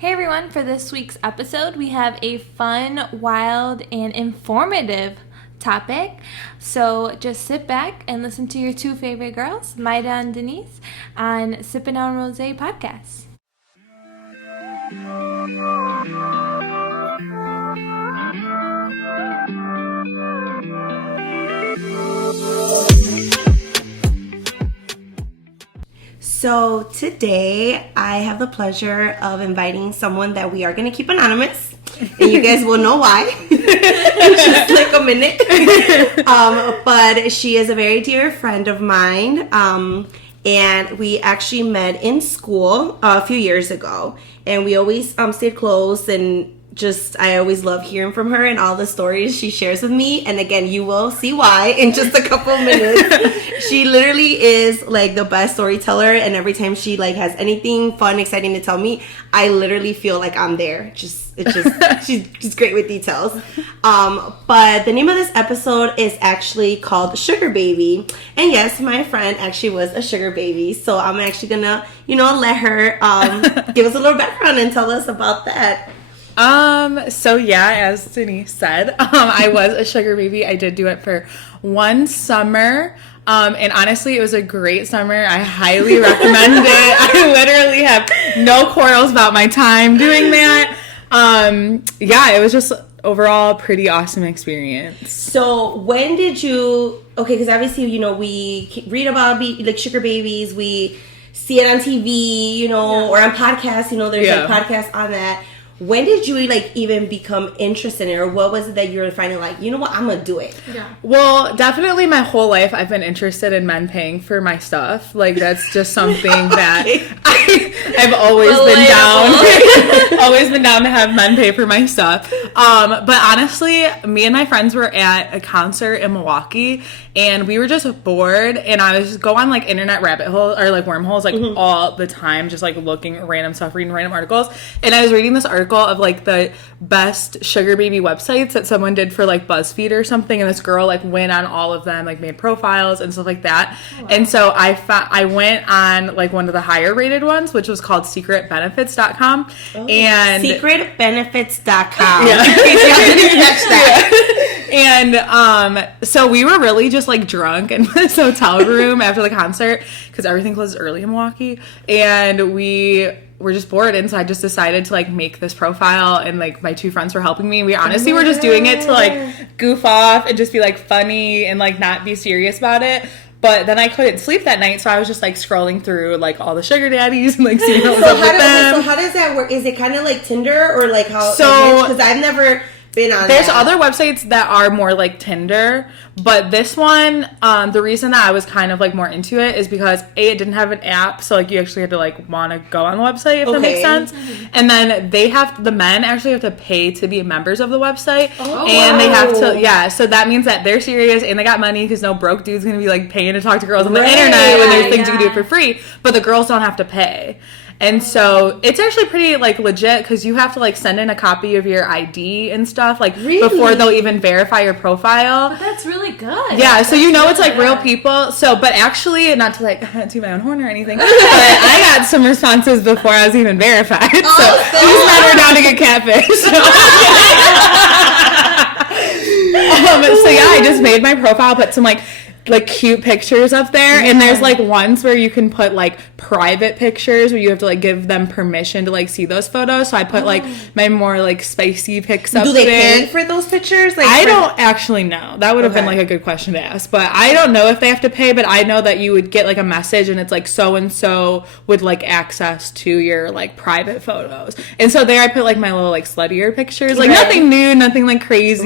Hey everyone, for this week's episode, we have a fun, wild, and informative topic. So just sit back and listen to your two favorite girls, Mayra and Denise, on Sippin on Rosé Podcast. So today I have the pleasure of inviting someone that we are going to keep anonymous, and you guys will know why in just like a minute. But she is a very dear friend of mine, and we actually met in school a few years ago, and we always stayed close, and I always love hearing from her and all the stories she shares with me. And again, you will see why in just a couple minutes. She literally is like the best storyteller, and every time she like has anything fun, exciting to tell me, I literally feel like I'm there. She's great with details. But the name of this episode is actually called Sugar Baby. And yes, my friend actually was a sugar baby. So I'm actually gonna, let her give us a little background and tell us about that. So yeah, as Denise said, I was a sugar baby. I did do it for one summer. And honestly, it was a great summer. I highly recommend it. I literally have no quarrels about my time doing that. Yeah, it was just overall a pretty awesome experience. So when did you, because obviously, we read about like sugar babies, we see it on TV, or on podcasts, there's like podcasts on that. When did you even become interested in it, or what was it that you were finding I'm gonna do it? Yeah. Well, definitely my whole life I've been interested in men paying for my stuff. Like that's just something that I've always been down. Always been down to have men pay for my stuff. But honestly, me and my friends were at a concert in Milwaukee, and we were just bored, and I was just go on internet rabbit hole or wormholes all the time, just looking at random stuff, reading random articles, and I was reading this article of the best sugar baby websites that someone did for BuzzFeed or something, and this girl went on all of them, made profiles and stuff like that. Oh, wow. And so I went on one of the higher rated ones, which was called secretbenefits.com. Oh, and secretbenefits.com. Yeah. In case y'all didn't catch that. And so we were really just drunk in this hotel room after the concert because everything closes early in Milwaukee, and we were just bored, and so I just decided to make this profile, and my two friends were helping me. We honestly were just doing it to goof off and just be funny and not be serious about it. But then I couldn't sleep that night, so I was just scrolling through all the sugar daddies and seeing what was up with them. So how does that work? Is it kind of like Tinder or how? So because I've never been on. There's that. other websites that are more like Tinder, but this one, the reason that I was kind of more into it is because it didn't have an app, so you actually had to want to go on the website, if that makes sense. And then the men actually have to pay to be members of the website, and they have to, so that means that they're serious and they got money, because no broke dude's gonna be paying to talk to girls on the internet when there's things you can do for free, but the girls don't have to pay. And so it's actually pretty legit, because you have to send in a copy of your ID and stuff before they'll even verify your profile. But that's really good. Yeah, so it's real people. So, but actually, not to toot my own horn or anything, but I got some responses before I was even verified. So these men were down to get catfish. So yeah, I just made my profile, put some cute pictures up there, and there's ones where you can put private pictures where you have to give them permission to see those photos. So I put my more spicy pics up there. Do they pay for those pictures? I don't actually know. That would have been a good question to ask, but I don't know if they have to pay. But I know that you would get a message, and it's so and so would access to your private photos. And so there I put my little sluttier pictures, nothing new, nothing crazy,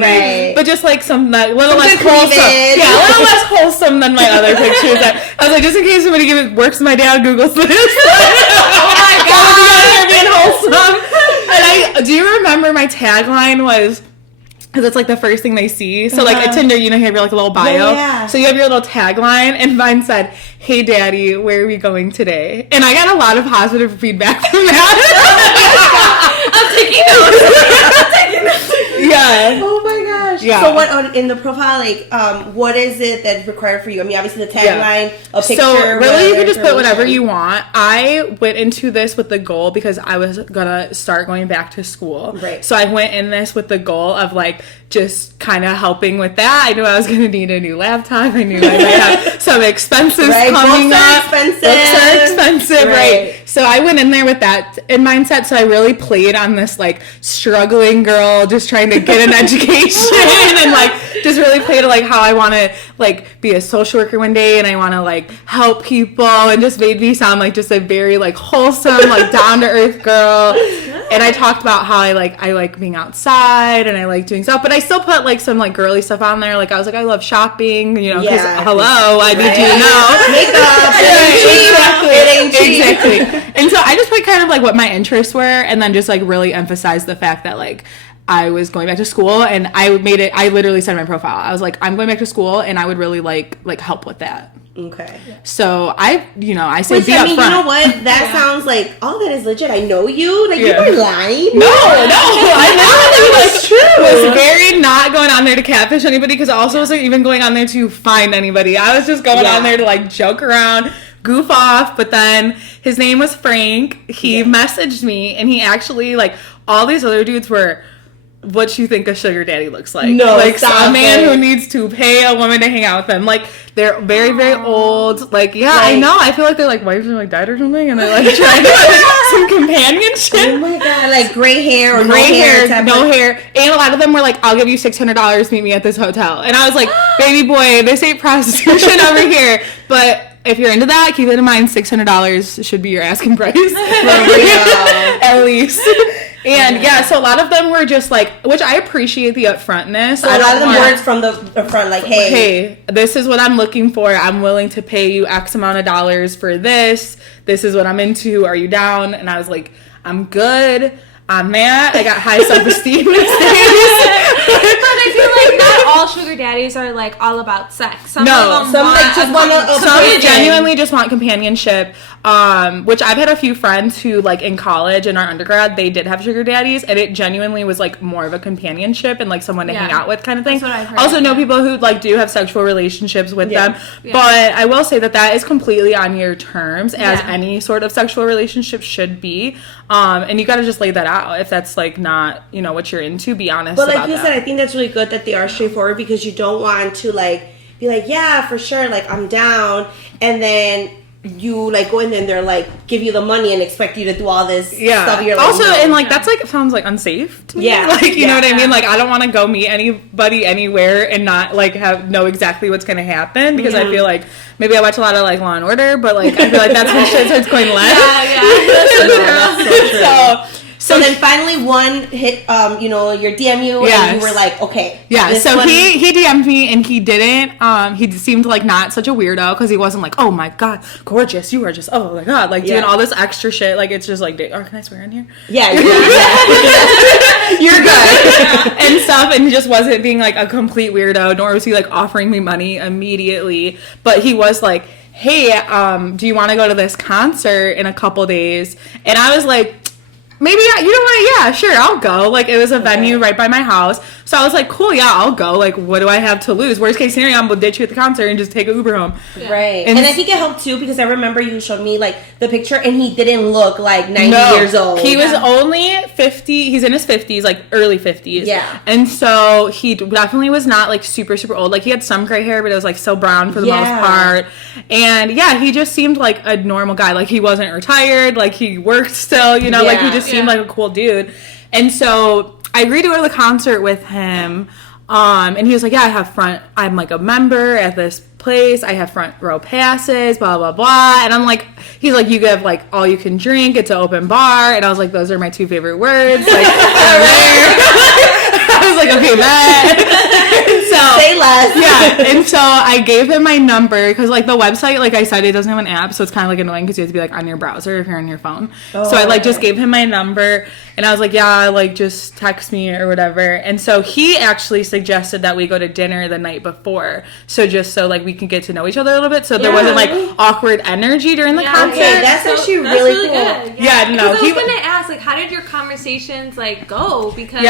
but just some little less wholesome. Yeah, a little less wholesome than my other pictures. I was just in case somebody works my day on Google this. Oh my god, being wholesome. And do you remember my tagline was, because it's the first thing they see. So at Tinder, you have your little bio. Yeah. So you have your little tagline, and mine said, "Hey daddy, where are we going today?" And I got a lot of positive feedback from that. I'm taking notes. Yeah. Oh my gosh. Yeah, Yeah. So what in the profile, like, what is it that's required for you? I mean, obviously the tagline, a picture. So really, you can just put whatever you want. I went into this with the goal because I was gonna start going back to school. Right. So I went in this with the goal of like just kind of helping with that. I knew I was gonna need a new laptop. I knew I might have some expenses coming up. Expensive. Books are expensive, right? So I went in there with that in mindset. So I really played on this like struggling girl just trying to get an education and like just really played like how I want to like be a social worker one day and I want to like help people and just made me sound like just a very like wholesome like down to earth girl. And I talked about how I like being outside and I like doing stuff, but I still put like some like girly stuff on there. Like I was like I love shopping, you know, because hello, I need you to know makeup. It ain't cheap. Exactly. And so I just put kind of like what my interests were and then just like really emphasized the fact that like I was going back to school and I literally said in my profile, I was like, I'm going back to school and I would really like help with that. Okay. So I say be upfront. You know what? That sounds like, oh, that is legit. I know you. Like, you were lying. No. I literally was very not going on there to catfish anybody because I also wasn't even going on there to find anybody. I was just going on there to like joke around, goof off. But then his name was Frank. He messaged me and he actually like all these other dudes were what you think a sugar daddy looks like. No, like a man who needs to pay a woman to hang out with them. Like they're very, very old. Like, yeah, I know. I feel like they're like wives are like died or something, and they're like trying to have some companionship. Oh my god, like gray hair or no hair. And a lot of them were like, "I'll give you $600. Meet me at this hotel." And I was like, "Baby boy, this ain't prostitution over here." But if you're into that, keep it in mind, $600 should be your asking price. At least. And so a lot of them were just like, which I appreciate the upfrontness. So a lot of them words from the front, like, hey, this is what I'm looking for. I'm willing to pay you X amount of dollars for this. This is what I'm into. Are you down? And I was like, I'm good. I'm that. I got high self-esteem these days. But I feel like not all sugar daddies are like all about sex. Some genuinely just want companionship. Which I've had a few friends who like in college and our undergrad they did have sugar daddies and it genuinely was like more of a companionship and like someone to hang out with kind of thing. That's what I've heard. Also know people who like do have sexual relationships with them. But I will say that is completely on your terms as any sort of sexual relationship should be. And you got to just lay that out if that's like not what you're into. Be honest. But like you said, I think that's really good that they are straightforward because you don't want to like be like, yeah, for sure, like I'm down, and then you like go in and they're like give you the money and expect you to do all this stuff. You're like, also, and like that's like sounds like unsafe to me. Like you know what I mean. Like I don't want to go meet anybody anywhere and not like know exactly what's gonna happen because I feel like maybe I watch a lot of like Law and Order, but like I feel like that's when shit starts going left. That's so true. So then finally one hit, your DM you and you were like, okay. Yeah, so he DM'd me and he didn't, he seemed like not such a weirdo because he wasn't like, oh my god, gorgeous, you are just, oh my god, like doing all this extra shit. Like it's just like, can I swear in here? Yeah, you're good. And stuff, and he just wasn't being like a complete weirdo, nor was he like offering me money immediately. But he was like, hey, do you want to go to this concert in a couple days? And I was like, maybe sure, I'll go. Like it was a venue right by my house, so I was like, cool, yeah, I'll go. Like what do I have to lose? Worst case scenario, I'm gonna ditch you at the concert and just take an Uber home. Right. And I think it helped too because I remember you showed me like the picture and he didn't look like 90 years old. He was only 50. He's in his 50s, like early 50s. Yeah. And so he definitely was not like super super old. Like he had some gray hair, but it was like still brown for the most part. And he just seemed like a normal guy. Like he wasn't retired. Like he worked still. Like he just seemed like a cool dude. And so I agreed to go to the concert with him. And he was like, yeah, I'm like a member at this place. I have front row passes, blah, blah, blah. And I'm like, he's like, you have like all you can drink. It's an open bar. And I was like, those are my two favorite words. Like, I was like, okay, so say less. Yeah. And so I gave him my number because like the website, like I said, it doesn't have an app. So it's kind of like annoying because you have to be like on your browser if you're on your phone. So I like just gave him my number. And I was like, yeah, like, just text me or whatever. And so he actually suggested that we go to dinner the night before. So just so, like, we can get to know each other a little bit. So there wasn't, like, awkward energy during the concert. Okay, that's actually really cool. Good. Yeah, no. I was going to ask, like, how did your conversations, like, go? Because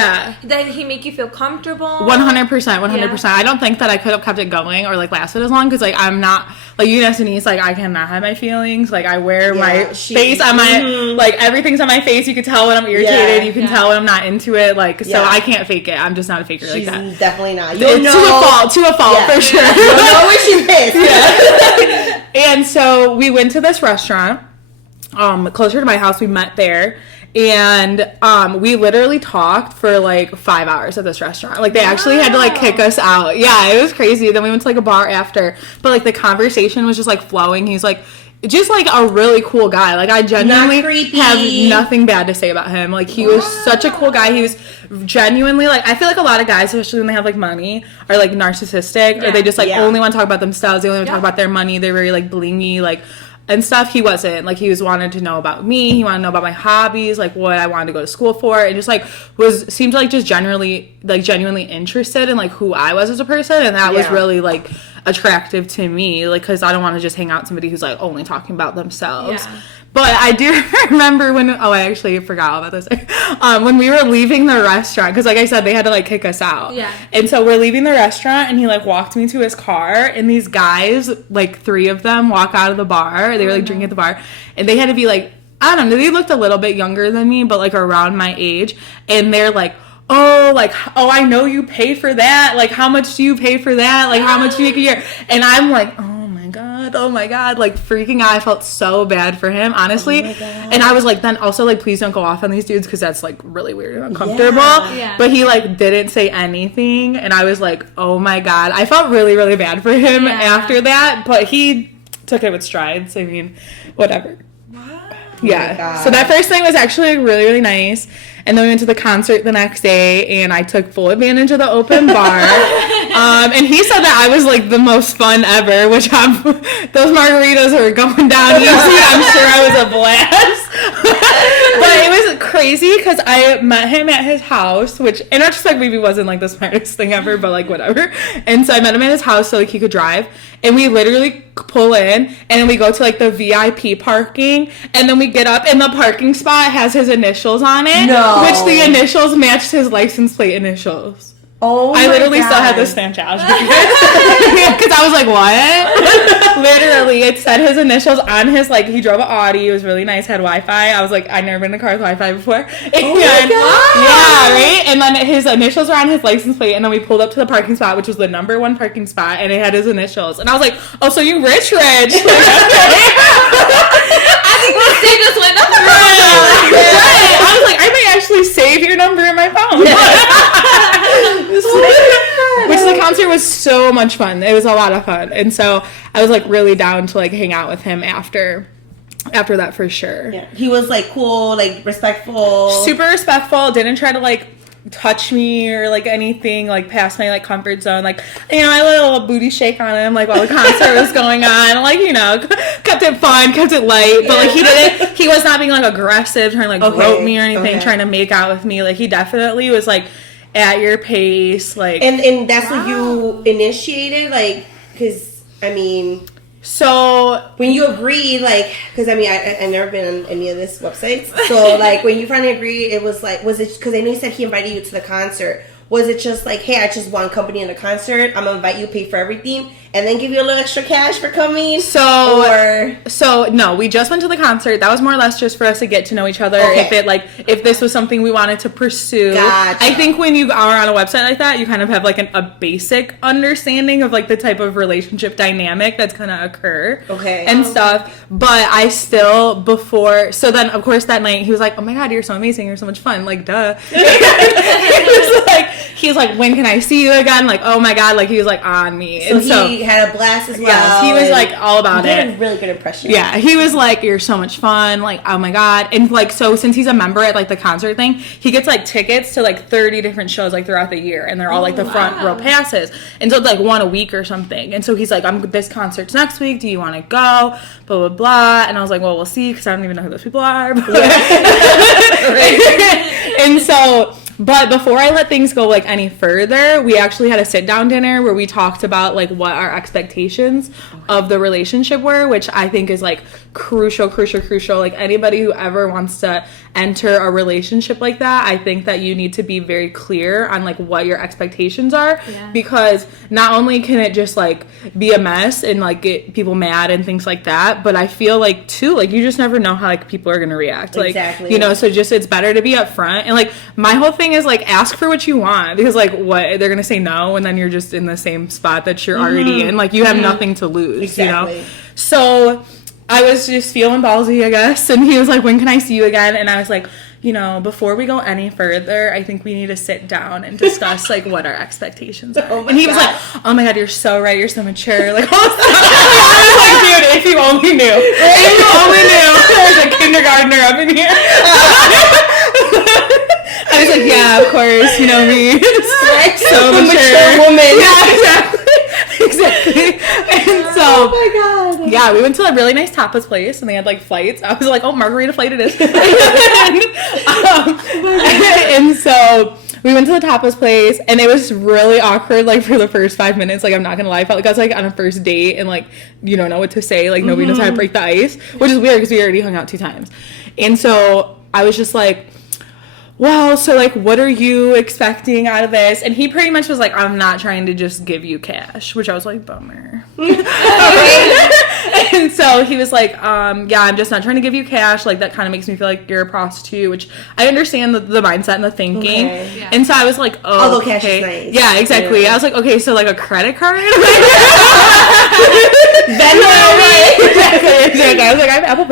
did he make you feel comfortable? 100%. 100%. I don't think that I could have kept it going or, like, lasted as long because, like, I'm not, like, you know, Denise, like, I cannot hide my feelings. Like, I wear my face on my, like, everything's on my face. You can tell when I'm irritated. You can tell when I'm not into it. Like, so I can't fake it. I'm just not a faker like that. She's definitely not. To a fault, for sure. You'll know when she's pissed. Yeah. And so we went to this restaurant, closer to my house. We met there. And we literally talked for like 5 hours at this restaurant. Like, they actually had to like kick us out. Yeah, it was crazy. Then we went to like a bar after. But like the conversation was just like flowing. He's like just like a really cool guy. Like, I genuinely have nothing bad to say about him. Like, he was such a cool guy. He was genuinely, like, I feel like a lot of guys, especially when they have like money, are like narcissistic or they just like only want to talk about themselves. They only want to talk about their money. They're very like blingy, like, and stuff. He wasn't. Like, he was wanted to know about me. He wanted to know about my hobbies, like what I wanted to go to school for, and just like seemed like just genuinely interested in like who I was as a person, and that was really like attractive to me, like, because I don't want to just hang out with somebody who's like only talking about themselves. But I do remember when, I actually forgot all about this. When we were leaving the restaurant, because like I said, they had to like kick us out. Yeah. And so we're leaving the restaurant, and he like walked me to his car, and these guys, like 3 of them, walk out of the bar. They were like drinking at the bar, and they had to be like, I don't know, they looked a little bit younger than me, but like around my age, and they're like, oh, I know you pay for that. Like, how much do you pay for that? Like, how much do you make a year? And I'm like, oh my god, like freaking out. I felt so bad for him, honestly. And I was like, then also like, please don't go off on these dudes, because that's like really weird and uncomfortable. But he like didn't say anything, and I was like, oh my god, I felt really, really bad for him after that, but he took it with strides. I mean, whatever. So that first thing was actually really, really nice. And then we went to the concert the next day, and I took full advantage of the open bar. And he said that I was like the most fun ever, which those margaritas were going down easy. I'm sure I was a blast. But it was crazy because I met him at his house, which in retrospect maybe wasn't like the smartest thing ever, but like whatever. And so I met him at his house so like he could drive. And we literally pull in, and then we go to like the VIP parking, and then we get up, and the parking spot has his initials on it. No. Which the initials matched his license plate initials. Oh, I literally still had the Snapchat. Because I was like, what? Literally, it said his initials on his, like, he drove an Audi. It was really nice, had Wi-Fi. I was like, I've never been in a car with Wi-Fi before. Oh my God. Yeah, right? And then his initials were on his license plate, and then we pulled up to the parking spot, which was the number 1 parking spot, and it had his initials. And I was like, oh, so you rich. Like, okay. I think the state just went up. Right. I was like, I might actually save your number in my phone. Which the concert was so much fun. It was a lot of fun. And so I was like really down to like hang out with him after that for sure. Yeah. He was like cool, like respectful. Super respectful. Didn't try to like touch me or like anything like past my like comfort zone. Like, you know, I let a little booty shake on him like while the concert was going on. Like, you know, kept it fun, kept it light. But like he was not being like aggressive, trying to like grope me or anything, trying to make out with me. Like, he definitely was like at your pace, like, and that's what you initiated, like, because I mean, so when you agreed, like, because I mean, I've never been on any of this websites, so like when you finally agreed, it was like, was it because I know you said he invited you to the concert? Was it just like, hey, I just want company in the concert, I'm gonna invite you, pay for everything, and then give you a little extra cash for coming? So no, we just went to the concert. That was more or less just for us to get to know each other. If this was something we wanted to pursue. Gotcha. I think when you are on a website like that, you kind of have like a basic understanding of like the type of relationship dynamic that's gonna occur. And stuff. But I still so then of course that night he was like, oh my God, you're so amazing, you're so much fun, like duh. He was like, when can I see you again? Like, oh my God, like he was like on me. So he had a blast as well. Yes, he was like all about it. He did a really good impression. Yeah, he was like, you're so much fun, like, oh my God. And like, so since he's a member at like the concert thing, he gets like tickets to like 30 different shows like throughout the year, and they're all like the front row passes. And so it's like one a week or something. And so he's like, this concert's next week, do you want to go? Blah blah blah. And I was like, well, we'll see, because I don't even know who those people are. But And so, but before I let things go like any further, we actually had a sit down dinner where we talked about like what our expectations of the relationship were, which I think is like crucial. Like anybody who ever wants to enter a relationship like that, I think that you need to be very clear on like what your expectations are, because not only can it just like be a mess and like get people mad and things like that, but I feel like too, like you just never know how like people are gonna react. Like, you know, so just it's better to be upfront. And like my whole thing is like ask for what you want, because like what they're gonna say no, and then you're just in the same spot that you're already in. Like you have nothing to lose, you know? So I was just feeling ballsy, I guess, and he was like, when can I see you again? And I was like, you know, before we go any further, I think we need to sit down and discuss like what our expectations are. And he was like, oh my God, you're so right, you're so mature. Like, oh, I was like, dude, if you only knew. If you only knew. There's a kindergartner up in here. I was like, yeah, of course, you know me. Like, so mature woman. Yeah, exactly. And so, oh my God. Yeah, we went to a really nice tapas place, and they had like flights. I was like, oh, margarita flight it is. And so we went to the tapas place, and it was really awkward, like for the first 5 minutes. Like, I'm not gonna lie, I felt like I was like on a first date, and like you don't know what to say. Like nobody knows how to break the ice, which is weird because we already hung out 2 times. And so I was just like, well, so like what are you expecting out of this? And he pretty much was like, I'm not trying to just give you cash, which I was like, bummer. And so he was like, yeah, I'm just not trying to give you cash. Like that kind of makes me feel like you're a prostitute, which I understand the mindset and the thinking. Okay. Yeah. And so I was like, oh, although cash is nice. Yeah, exactly. Yeah. I was like, okay, so like a credit card? Venmo, right? Exactly. I was like, I have Apple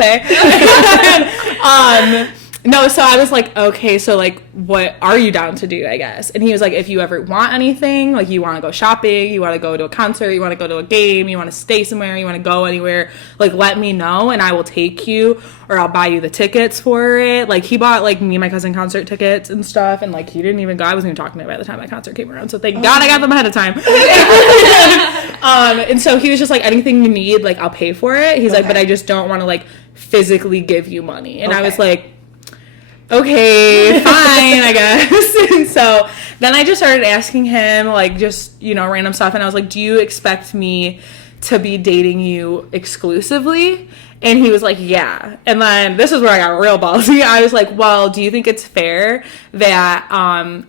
Pay. No, so I was like, okay, so like, what are you down to do, I guess? And he was like, if you ever want anything, like you want to go shopping, you want to go to a concert, you want to go to a game, you want to stay somewhere, you want to go anywhere, like let me know and I will take you, or I'll buy you the tickets for it. Like he bought like me and my cousin concert tickets and stuff, and like he didn't even go. I wasn't even talking to him by the time my concert came around, so thank God I got them ahead of time. And so he was just like, anything you need, like I'll pay for it. He's like, but I just don't want to like physically give you money. And I was like, okay, fine, I guess. And so then I just started asking him, like, just, you know, random stuff. And I was like, do you expect me to be dating you exclusively? And he was like, yeah. And then this is where I got real ballsy. I was like, well, do you think it's fair that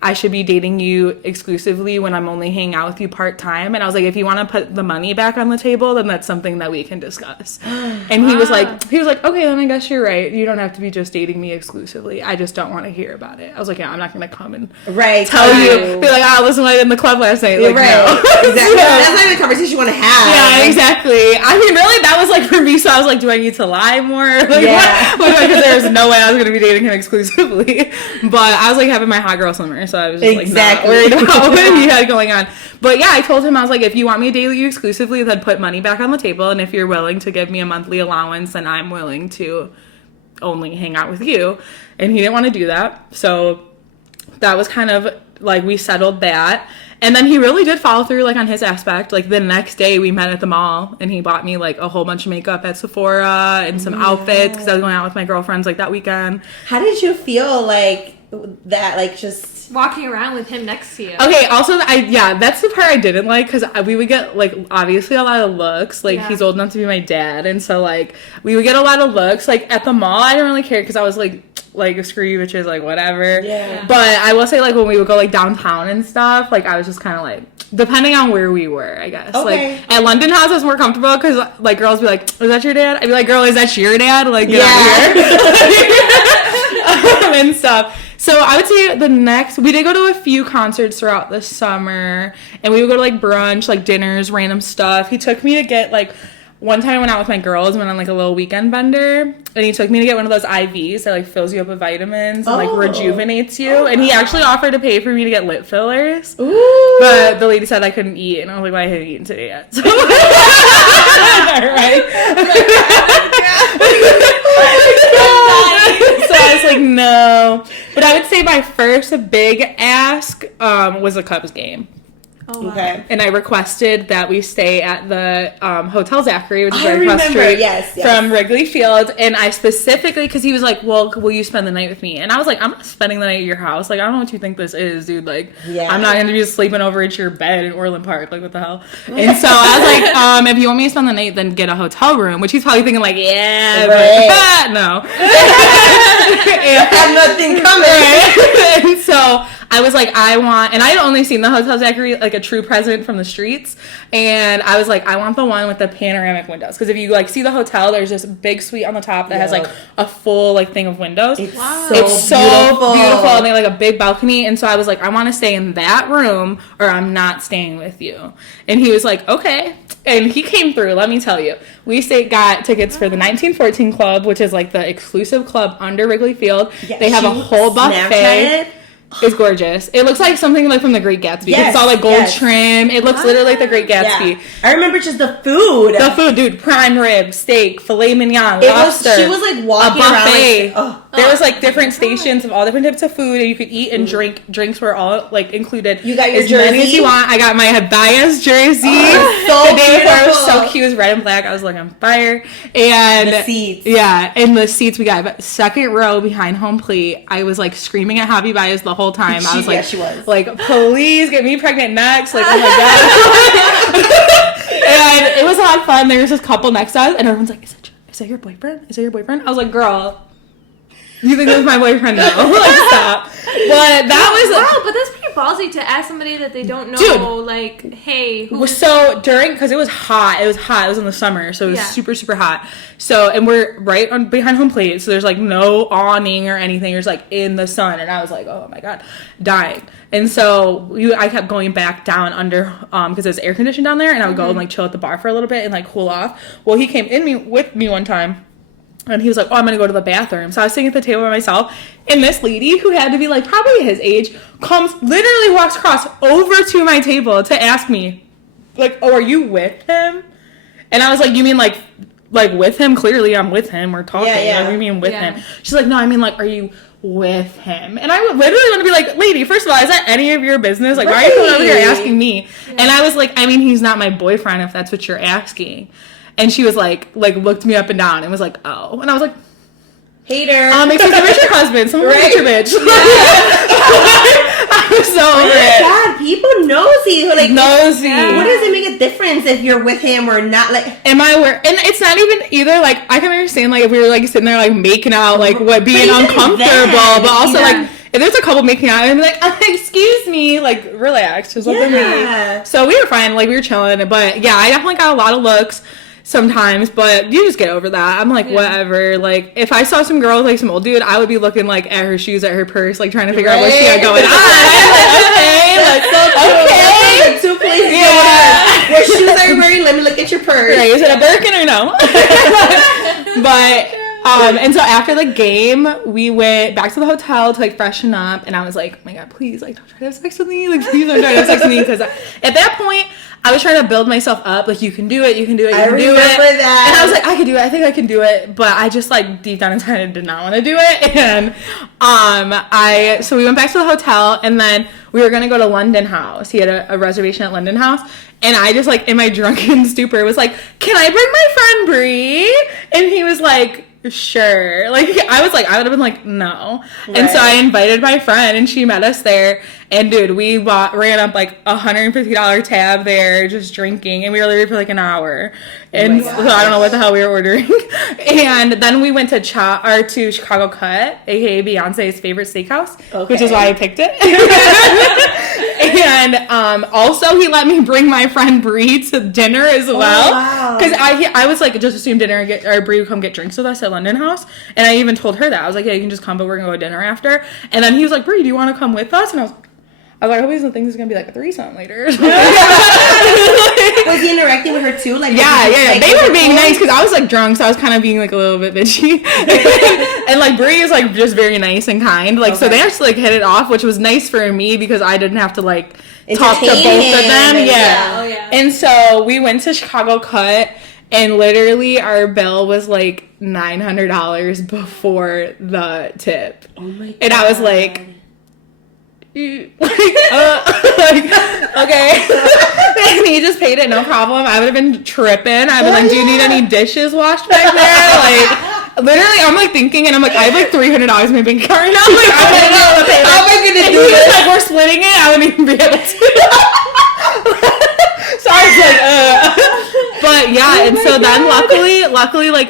I should be dating you exclusively when I'm only hanging out with you part-time? And I was like, if you want to put the money back on the table, then that's something that we can discuss. And he was like, okay, then I guess you're right. You don't have to be just dating me exclusively. I just don't want to hear about it. I was like, yeah, I'm not going to come and tell you. Be like, oh, listen, I did in the club last night. Like, right. No. Exactly. That's not even a conversation you want to have. Yeah, exactly. I mean, really, that was like for me. So I was like, do I need to lie more? Like, yeah. Because there was no way I was going to be dating him exclusively. But I was like having my hot girl summer, so I was just like not worried about what he had going on. But yeah, I told him, I was like, if you want me to date you exclusively, then put money back on the table. And if you're willing to give me a monthly allowance, then I'm willing to only hang out with you. And he didn't want to do that. So that was kind of like, we settled that. And then he really did follow through, like, on his aspect. Like, the next day we met at the mall, and he bought me, like, a whole bunch of makeup at Sephora and some outfits, because I was going out with my girlfriends, like, that weekend. How did you feel, like, that, like, just... walking around with him next to you? Okay, also, that's the part I didn't like, because we would get, like, obviously a lot of looks. Like, he's old enough to be my dad, and so, like, we would get a lot of looks. Like, at the mall, I didn't really care, because I was, like, screw you bitches, like, whatever. Yeah. But I will say, like, when we would go, like, downtown and stuff, like, I was just kind of, like, depending on where we were, I guess. Okay. Like, at London House, I was more comfortable, because, like, girls would be like, is that your dad? I'd be like, girl, is that your dad? Like, get out here. And stuff. So I would say we did go to a few concerts throughout the summer, and we would go to, like, brunch, like, dinners, random stuff. He took me to get, like, one time I went out with my girls, went on, like, a little weekend bender, and he took me to get one of those IVs that, like, fills you up with vitamins and, like, rejuvenates you. Oh, and he actually offered to pay for me to get lip fillers. Ooh. But the lady said I couldn't eat, and I was like, well, I haven't eaten today yet. So, right? So I was like, no. But I would say my first big ask was a Cubs game. Oh, wow. Okay. And I requested that we stay at the Hotel Zachary, which is I right across the remember, street yes. from Wrigley Field. And I specifically, because he was like, well, will you spend the night with me? And I was like, I'm not spending the night at your house. Like, I don't know what you think this is, dude. Like, I'm not going to be sleeping over at your bed in Orland Park. Like, what the hell? And so I was like, if you want me to spend the night, then get a hotel room. Which he's probably thinking like, yeah, right. but no. I have nothing coming. Right? And so I was like, and I had only seen the Hotel Zachary, like a true present from the streets. And I was like, I want the one with the panoramic windows. Because if you like see the hotel, there's this big suite on the top that has like a full like thing of windows. It's so beautiful. And they have like a big balcony. And so I was like, I want to stay in that room or I'm not staying with you. And he was like, okay. And he came through, let me tell you. We got tickets for the 1914 Club, which is like the exclusive club under Wrigley Field. Yeah, they have a whole buffet. It's gorgeous. It looks like something like from The Great Gatsby. It's all like gold trim. It looks literally like The Great Gatsby. Yeah. I remember just the food. The food, dude. Prime rib, steak, filet mignon, lobster. She was like walking buffet. around. Like, there was like different stations of all different types of food, and you could eat and drink. Drinks were all like included. You got your as jersey? many as you want. I got my Bias jersey. So the day before, it was beautiful. so cute. It was red and black. I was like on fire. And the seats. Yeah, and the seats we got. But second row behind home plate, I was like screaming at Hobby Bias the whole time. I was like, she was. Like, please get me pregnant next. Like, oh my God. And it was a lot of fun. There was this couple next to us, and everyone's like, is that your boyfriend? Is that your boyfriend? I was like, girl, you think that's my boyfriend now? Like, stop. But that was... Wow, but that's pretty ballsy to ask somebody that they don't know, dude, like, hey, who... So, because it was hot. It was in the summer, so it was super, super hot. So, and we're right behind home plate, so there's, like, no awning or anything. You're just, like, in the sun, and I was like, oh, my God, dying. And so, I kept going back down under, because it's air conditioned down there, and I would go and, like, chill at the bar for a little bit and, like, cool off. Well, he came with me one time. And he was like, oh, I'm going to go to the bathroom. So I was sitting at the table by myself. And this lady, who had to be like probably his age, literally walks across over to my table to ask me, like, oh, are you with him? And I was like, you mean like with him? Clearly I'm with him. We're talking. Yeah. Like, what do you mean with him? She's like, no, I mean like, are you with him? And I would literally want to be like, lady, first of all, is that any of your business? Like, why are you coming over here asking me? Yeah. And I was like, I mean, he's not my boyfriend if that's what you're asking. And she was like looked me up and down and was like, oh. And I was like, hater. Except for your husband. Someone hate your bitch. Yeah. I was so over it. God, people nosy. Like, nosy. What does it make a difference if you're with him or not? Like, am I aware? And it's not even either, like, I can understand, like, if we were, like, sitting there, like, making out, like, what, being uncomfortable, but also, like, if there's a couple making out, and be like, excuse me, like, relax, just let me. So we were fine, like, we were chilling, but, yeah, I definitely got a lot of looks sometimes, but you just get over that. I'm like, whatever. Like, if I saw some girl with like some old dude, I would be looking like at her shoes, at her purse, like trying to figure out what she had going on. I'm like, okay, two places. Yeah. What shoes are you wearing? Let me look at your purse. Right, is it a Birkin or no? But and so after the game, we went back to the hotel to like freshen up, and I was like, oh my God, please, like, don't try to have sex with me. Like, please don't try to have sex with me, because at that point, I was trying to build myself up. Like, you can do it, you can do it, you can do it. I remember that. And I was like, I can do it. I think I can do it. But I just, like, deep down inside, I did not want to do it. And so we went back to the hotel, and then we were going to go to London House. He had a reservation at London House. And I just, like, in my drunken stupor was like, can I bring my friend Bree? And he was like, sure. Like, I would have been like, no. Right. And so I invited my friend, and she met us there. And dude, we ran up like $150 tab there, just drinking, and we were there for like an hour. And so I don't know what the hell we were ordering. And then we went to Chicago Cut, aka Beyonce's favorite steakhouse, which is why I picked it. And also he let me bring my friend Bree to dinner as well, because I was like, just assume Bree would come get drinks with us at London House, and I even told her that I was like, yeah, you can just come, but we're gonna go to dinner after. And then he was like, Bree, do you want to come with us? And I was like, I hope he doesn't think this is gonna be like a threesome later. Was he interacting with her too? Like, yeah. They were being nice because I was like drunk, so I was kind of being like a little bit bitchy. And like Bree is like just very nice and kind. Like, so they actually like hit it off, which was nice for me because I didn't have to like talk to both of them. Yeah. And so we went to Chicago Cut, and literally our bill was like $900 before the tip. Oh my God. And I was like, Okay. And he just paid it, no problem. I would have been tripping. I'd be like, do you need any dishes washed back there? Like, literally, I'm like thinking, and I'm like, I have like $300 in my bank card now. Like, how am I gonna do this? Like, we're splitting it. I wouldn't even be able to. So I was like, But yeah, and so then luckily, like,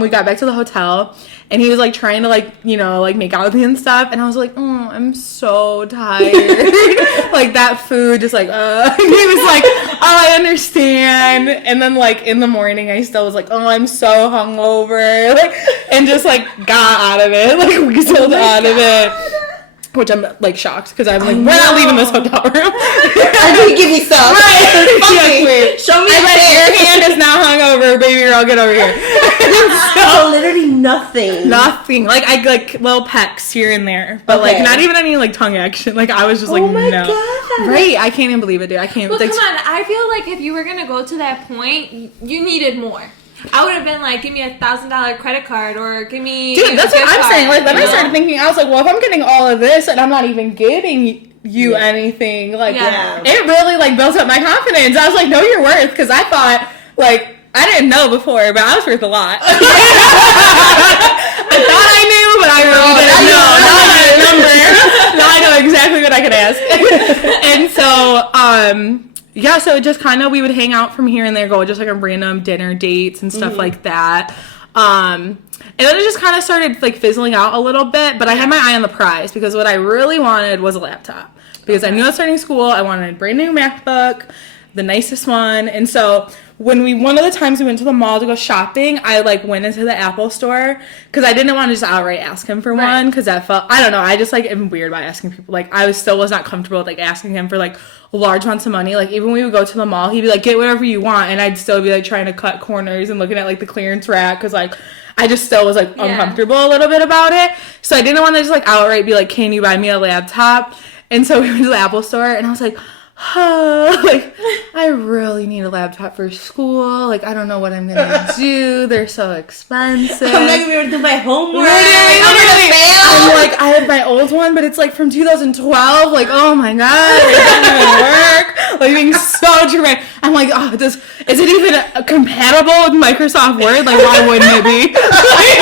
we got back to the hotel. And he was, like, trying to, like, you know, like, make out with me and stuff. And I was like, oh, I'm so tired. Like, that food just, like, And he was like, oh, I understand. And then, like, in the morning, I still was like, oh, I'm so hungover. Like, and just, like, got out of it. Like, weaseled out of it. Which I'm, like, shocked. Because I'm like, we're not leaving this hotel room. Until you give me some. Right. Okay. Show me your hand is now hungover. Baby girl, get over here. So literally nothing. Nothing. Like, I like little pecks here and there. But, like, not even any, like, tongue action. Like, I was just like, oh my no. God. Right? I can't even believe it, dude. I can't. But Like, come on. I feel like if you were going to go to that point, you needed more. I would have been like, give me $1,000 credit card or give me. Dude, that's what I'm saying. Like, then I started thinking, I was like, well, if I'm getting all of this and I'm not even giving you anything, like, it really, like, built up my confidence. I was like, know your worth, because I thought, like, I didn't know before, but I was worth a lot. I thought I knew, but I really didn't know. Now I got a number. Now I know exactly what I could ask. And so, yeah, so it just kind of, we would hang out from here and there, go just like a random dinner dates and stuff like that. And then it just kind of started like fizzling out a little bit, but I had my eye on the prize because what I really wanted was a laptop. Because I knew I was starting school, I wanted a brand new MacBook, the nicest one. And so one of the times we went to the mall to go shopping, I like went into the Apple store because I didn't want to just outright ask him for one because that felt, I don't know, I just like am weird by asking people. Like I was not comfortable with like asking him for like large amounts of money. Like even when we would go to the mall, he'd be like, get whatever you want, and I'd still be like trying to cut corners and looking at like the clearance rack because like I just still was like uncomfortable a little bit about it. So I didn't want to just like outright be like, can you buy me a laptop? And so we went to the Apple store and I was like, like I really need a laptop for school. Like I don't know what I'm gonna do. They're so expensive. I'm not gonna be able to do my homework. Literally. I'm like, I have my old one, but it's like from 2012. Like, oh my god, it doesn't even work. Like being so dramatic. I'm like, oh, is it even compatible with Microsoft Word? Like, why wouldn't it be? Like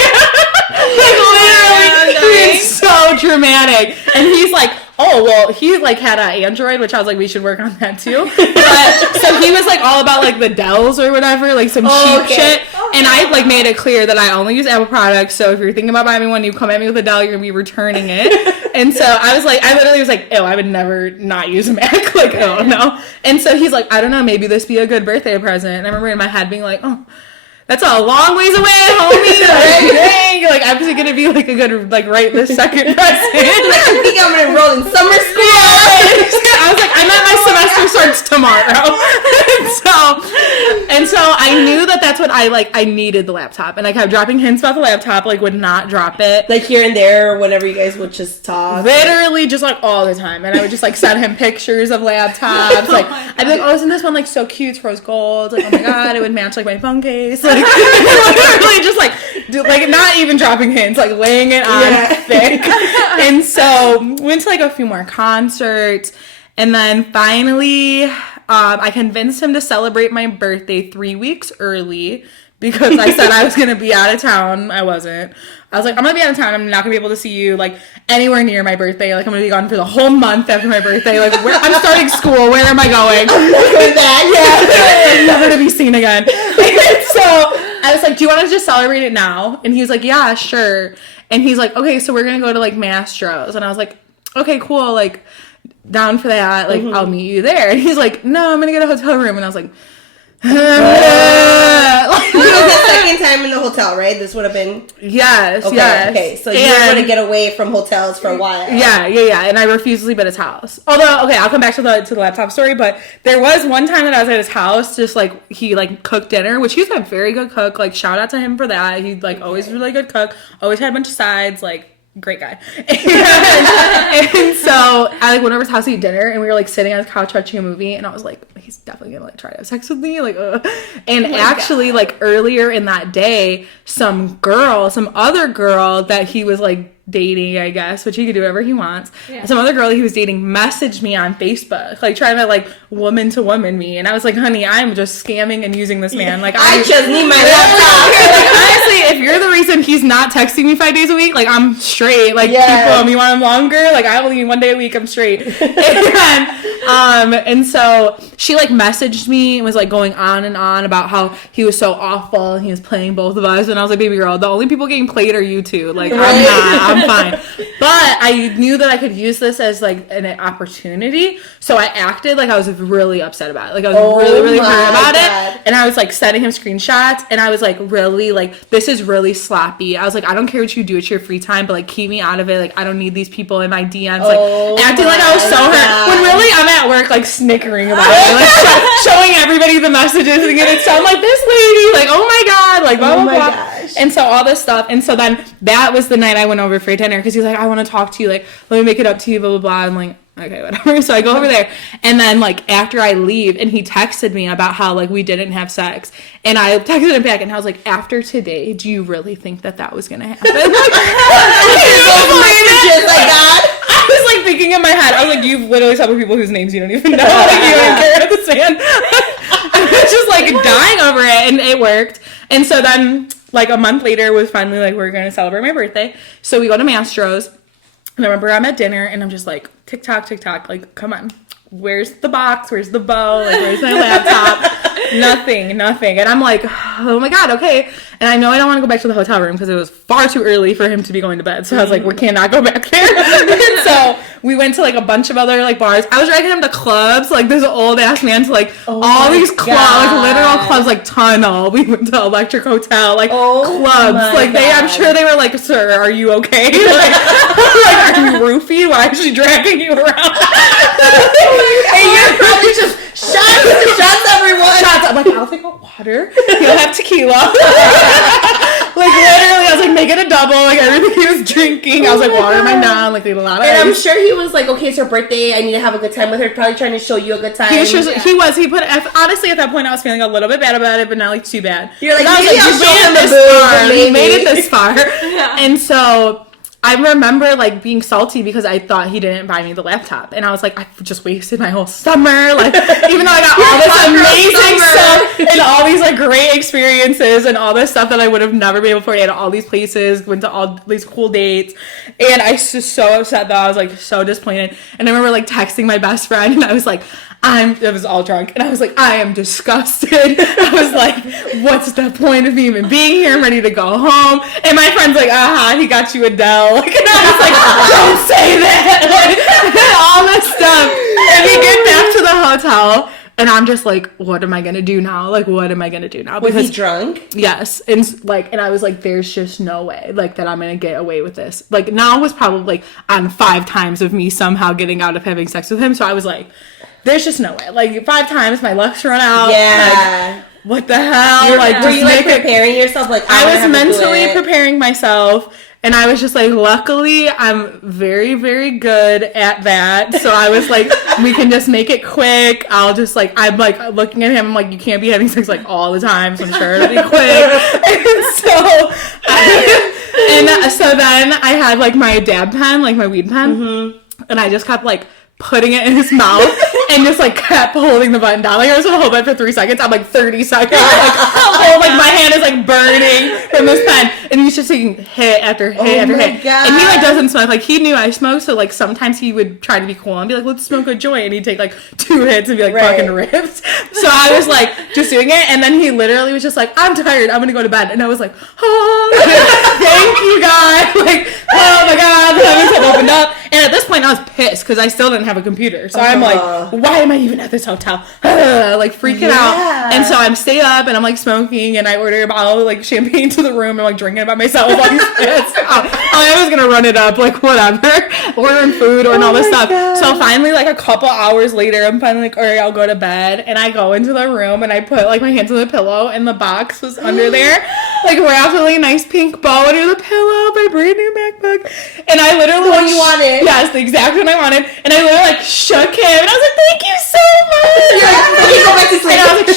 literally, being so dramatic. And he's like, oh, well, he, like, had an Android, which I was like, we should work on that, too. But, so he was, like, all about, like, the Dells or whatever, like, some cheap shit. And I, like, made it clear that I only use Apple products, so if you're thinking about buying me one, you come at me with a Dell, you're going to be returning it. And so I was like, I literally was like, ew, I would never not use a Mac. Like, oh, no. And so he's like, I don't know, maybe this be a good birthday present. And I remember in my head being like, oh, that's a long ways away, homie. Like, dang. Like, I'm just gonna be like a good, like, right this second present. Like, I think I'm gonna enroll in summer school. I was like, I know my semester starts tomorrow. and so I knew that's what I needed the laptop. And I kept dropping hints about the laptop, like, would not drop it. Like, here and there, or whatever you guys would just talk. Literally, just, like, all the time. And I would just, like, send him pictures of laptops. Like, I'd be like, oh, isn't this one, like, so cute? It's rose gold. Like, oh my god, it would match, like, my phone case. Like, literally just like not even dropping hints, like laying it on thick. And so went to like a few more concerts, and then finally I convinced him to celebrate my birthday 3 weeks early because I said I was gonna be out of town. I wasn't. I was like, I'm gonna be out of town. I'm not gonna be able to see you like anywhere near my birthday. Like I'm gonna be gone for the whole month after my birthday. Like I'm starting school. Where am I going? I'm never back. I'm never to be seen again. And so I was like, do you want to just celebrate it now? And he was like, yeah, sure. And he's like, okay, so we're gonna go to like Mastro's. And I was like, okay, cool. Like down for that. Like I'll meet you there. And he's like, no, I'm gonna get a hotel room. And I was like. It was the second time in the hotel, right? This would have been yes. Okay, so you were going to get away from hotels for a while. Yeah. And I refused to sleep at his house. Although, okay, I'll come back to the laptop story. But there was one time that I was at his house, just like he like cooked dinner, which he's a very good cook. Like shout out to him for that. He's like always really good cook. Always had a bunch of sides. Like. Great guy. And so I like went over to his house to eat dinner, and we were like sitting on his couch watching a movie, and I was like, he's definitely gonna like try to have sex with me, like and actually like earlier in that day, some other girl that he was like dating, I guess, which he could do whatever he wants. Yeah. Some other girl he was dating messaged me on Facebook, like trying to like woman to woman me, and I was like, honey, I'm just scamming and using this man. Like I just need my laptop. like, honestly, if you're the reason he's not texting me 5 days a week, like I'm straight. Like keep him. You want him longer? Like I only need 1 day a week. I'm straight. And so she like messaged me and was like going on and on about how he was so awful and he was playing both of us, and I was like, baby girl, the only people getting played are you two. Like I'm fine. But I knew that I could use this as like an opportunity, so I acted like I was really upset about it. Like I was really hurt about it, and I was like sending him screenshots, and I was like really like, this is really sloppy. I was like, I don't care what you do at your free time, but like keep me out of it. Like I don't need these people in my DMs like acting like I was so hurt when really I'm at work like snickering about it, like showing everybody the messages and it sound like this lady, like oh my god, like blah blah blah. Gosh. And so all this stuff, and so then that was the night I went over for dinner because he's like, I want to talk to you, like let me make it up to you, blah blah blah. I'm like, okay, whatever. So I go over there, and then like after I leave, and he texted me about how like we didn't have sex, and I texted him back, and I was like, after today, do you really think that was gonna happen? I was like thinking in my head, I was like, you've literally slept with people whose names you don't even know, like you don't care at the sand. I was just like dying over it, and it worked. And so then like a month later was finally like, we're gonna celebrate my birthday, so we go to Mastro's. And I remember I'm at dinner, and I'm just like, TikTok, like, come on. Where's the box? Where's the bow? Like, where's my laptop? Nothing. And I'm like, oh my God, okay. And I know I don't want to go back to the hotel room because it was far too early for him to be going to bed. So I was like, we cannot go back there. And so we went to like a bunch of other like bars. I was dragging him to clubs, like this old ass man, to like all these clubs, like literal clubs, like Tunnel. We went to Electric Hotel, like clubs. Like I'm sure they were like, sir, are you okay? Like are you roofied? Why is she dragging you around? And you're probably just shots everyone. I'm like, I'll take a water. He'll have tequila. Like literally, I was like, make it a double. Like everything he was drinking, I was like, water mine down. Like they had a lot of. And ice. I'm sure he was like, okay, it's her birthday. I need to have a good time with her. Probably trying to show you a good time. He was. He put. Honestly, at that point, I was feeling a little bit bad about it, but not like too bad. You're like, maybe I'll show him this far. He made it this far, and so. I remember like being salty because I thought he didn't buy me the laptop, and I was like, I just wasted my whole summer. Like, even though I got all this amazing stuff and all these like great experiences and all this stuff that I would have never been able to at all these places, went to all these cool dates, and I was just so upset though. I was like so disappointed, and I remember like texting my best friend, and I was like, I was all drunk, and I was like, I am disgusted. I was like, what's the point of me even being here? I'm ready to go home. And my friend's like, he got you Adele. Like, and I was like, don't say that. Like, all this stuff. And we get back to the hotel, and I'm just like, what am I going to do now? Like, what am I going to do now? Because, was he drunk? Yes. And I was like, there's just no way, like, that I'm going to get away with this. Like, now was probably, like, on 5 times of me somehow getting out of having sex with him. So I was like, there's just no way. Like 5 times, my luck's run out. Yeah. Like, what the hell? Were you like preparing yourself? Like I was mentally preparing myself, and I was just like, luckily, I'm very, very good at that. So I was like, we can just make it quick. I'll just like, I'm like looking at him. I'm like, you can't be having sex like all the time. So I'm sure it'll be quick. And so then I had like my dab pen, like my weed pen, and I just kept like putting it in his mouth and just like kept holding the button down. Like I was gonna hold it for 3 seconds. I'm like 30 seconds. Like my hand is like burning from this pen. And he's just taking hit after hit after hit. God. And he like doesn't smoke. Like he knew I smoked, so like sometimes he would try to be cool and be like, let's smoke a joint, and he'd take like 2 hits and be like fucking ripped. So I was like just doing it, and then he literally was just like, I'm tired, I'm gonna go to bed. And I was like, thank you God. Like, oh my God, the heavens have opened up. And at this point I was pissed because I still didn't have a computer. So I'm like, why am I even at this hotel? Like freaking out. And so I'm staying up and I'm like smoking, and I order a bottle of like champagne to the room, and I'm like drinking it by myself. Like, I was gonna run it up, like whatever, ordering food or all this stuff. God. So finally, like a couple hours later, I'm finally like, all right, I'll go to bed. And I go into the room and I put like my hands on the pillow, and the box was under there, like wrapped with like a nice pink bow want you the pillow, my brand new MacBook. And I literally... The one you wanted. Yes, the exact one I wanted. And I literally, like, shook him. And I was like, thank you so much. You're like, okay, go back to sleep. And I was like,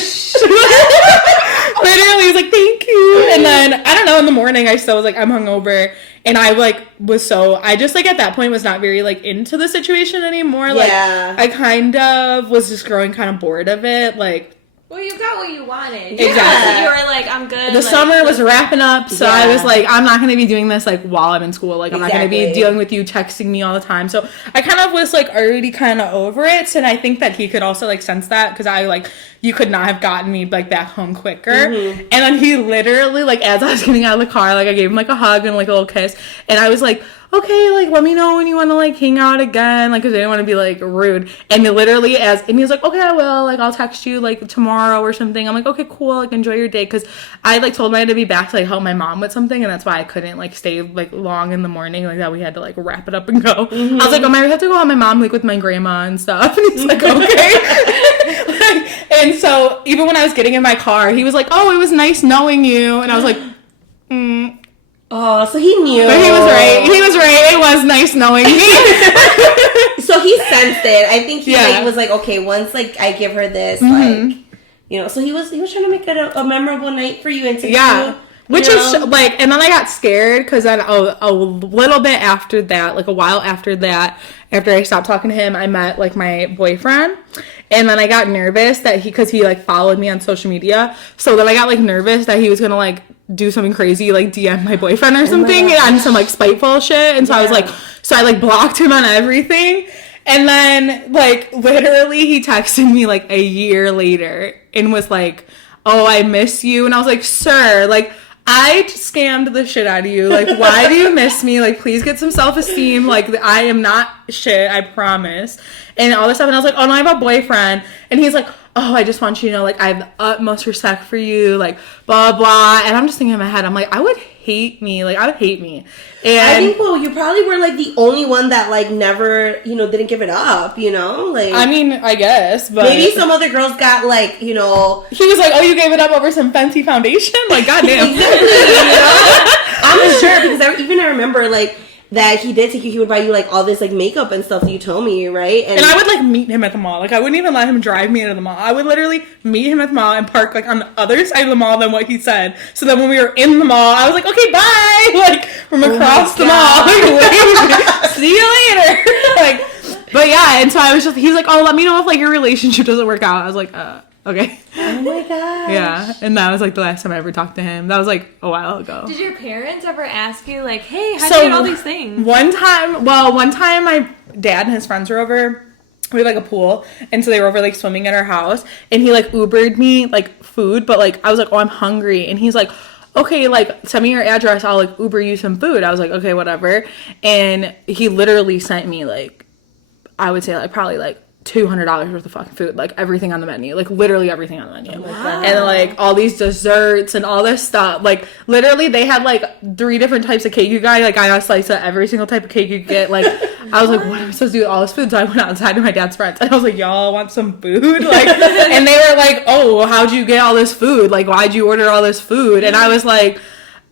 literally, he was like, thank you. And then, I don't know, in the morning, I still was like, I'm hungover. And I, like, I just, like, at that point was not very, like, into the situation anymore. Like, I kind of was just growing kind of bored of it. Like... Well, you got what you wanted. Exactly. You were like, I'm good. The summer was wrapping up, so I was like, I'm not going to be doing this, like, while I'm in school. Like, I'm not going to be dealing with you texting me all the time. So I kind of was, like, already kind of over it. And I think that he could also, like, sense that because I, like, you could not have gotten me, like, back home quicker. And then he literally, like, as I was getting out of the car, like, I gave him, like, a hug and, like, a little kiss. And I was like, okay, like, let me know when you want to, like, hang out again, like, because I didn't want to be, like, rude. And literally, and he was like, okay, I will, like, I'll text you, like, tomorrow or something. I'm like, okay, cool, like, enjoy your day, because I, like, told him I had to be back to, like, help my mom with something, and that's why I couldn't, like, stay, like, long in the morning, like, that we had to, like, wrap it up and go. I was like, oh, I have to go help my mom, like, with my grandma and stuff, and he's like, okay. And so, even when I was getting in my car, he was like, oh, it was nice knowing you, and I was like, Oh, so he knew. But he was right. It was nice knowing me. So he sensed it. I think he like, was like, okay, once like I give her this, like, you know. So he was trying to make it a memorable night for you and to you. Which is like, and then I got scared because then a little bit after that, like a while after that, after I stopped talking to him, I met like my boyfriend. And then I got nervous that because he like followed me on social media. So then I got like nervous that he was going to like do something crazy, like DM my boyfriend or something on some like spiteful shit. And so I was like, so I like blocked him on everything. And then like literally he texted me like a year later and was like, oh, I miss you. And I was like, sir, like, I scammed the shit out of you. Like, why do you miss me? Like, please get some self-esteem. Like, I am not shit, I promise. And all this stuff. And I was like, oh, no, I have a boyfriend. And he's like, oh, I just want you to know, like, I have the utmost respect for you. Like, blah, blah. And I'm just thinking in my head, I'm like, I would hate me. And I think, well, you probably were, like, the only one that, like, never, you know, didn't give it up, you know? Like, I mean, I guess, but... Maybe some other girls got, like, you know... He was like, oh, you gave it up over some fancy foundation? Like, goddamn. Exactly, you know? I'm sure, because I remember, like... that he did take you, he would buy you, like, all this, like, makeup and stuff that you told me, right? And I would, like, meet him at the mall. Like, I wouldn't even let him drive me to the mall. I would literally meet him at the mall and park, like, on the other side of the mall than what he said. So then when we were in the mall, I was like, okay, bye! Like, from across the mall. Like, see you later! Like, but yeah, and so I was just, he was like, oh, let me know if, like, your relationship doesn't work out. I was like, okay. Oh my gosh. Yeah, and that was like the last time I ever talked to him. That was like a while ago. Did your parents ever ask you like, hey, how'd you get all these things? One time my dad and his friends were over. We had like a pool, and so they were over like swimming at our house, and he like Ubered me like food, but like I was like, oh, I'm hungry, and he's like, okay, like send me your address, I'll like Uber you some food. I was like, okay, whatever. And he literally sent me like, I would say like probably like $200 worth of fucking food, like everything on the menu, like literally everything on the menu. Wow. And like all these desserts and all this stuff, like literally they had like 3 different types of cake. You guys, like I got a slice of every single type of cake you could get. Like I was like, what am I supposed to do with all this food? So I went outside to my dad's friends and I was like, y'all want some food? Like, and they were like, oh, how'd you get all this food? Like, why'd you order all this food? And I was like,